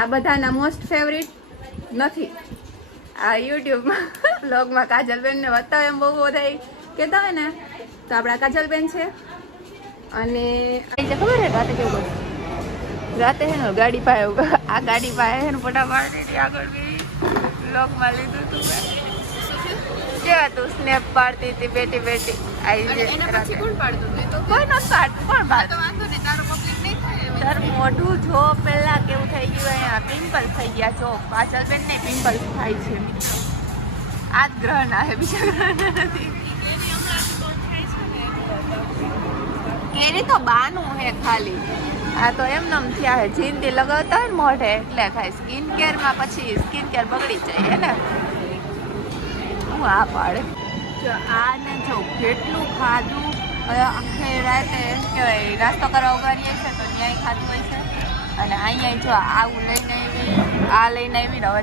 આ બધાના most favourite નથી. આ યુટ્યુબમાં બ્લોગમાં કાજલબેનને બતાવે એમ બહુ બધા કહેતા હોય ને, તો આપણા કાજલબેન છે. અને ખબર હે રાતે કેવું કરું, રાતે હે ને ગાડી પાસે આ ગાડી પાસે હે ને ફોટા પાડી દીધી, આગળ બી બ્લોગમાં લીધું હતું કેવા તું સ્નેપ પાડતી હતી બેટી બેટી. કોણ પાડતું? કોઈ નથી પાડતું. કોણ પાડતું? વાંધો નહીં, તારું પબ્લિક નહીં થાય. તારું મોઢું જો પેલા કેવું થઈ ગયું, અહીંયા પિમ્પલ થઈ ગયા. જો કાજલબેન ને પિમ્પલ થાય છે. આ જ ગ્રહણ આવે, બીજા ગ્રહણ નથી. કેરી તો બાનું હે ખાલી. આ તો એમને થયા હે, જીંદી લગાવતા હોય ને મોઢે એટલે થાય. સ્કિન કેરમાં પછી સ્કિન કેર બગડી જાય હે ને. હું આ પાડે જો આને જો કેટલું ખાધું. આખે રાતે એમ કહેવાય નાસ્તો કરવા ઉગાડીએ છે તો ત્યાંય ખાધું હોય છે. અને અહીંયા જો આવું લઈને આવી, આ લઈને આવી ને હવે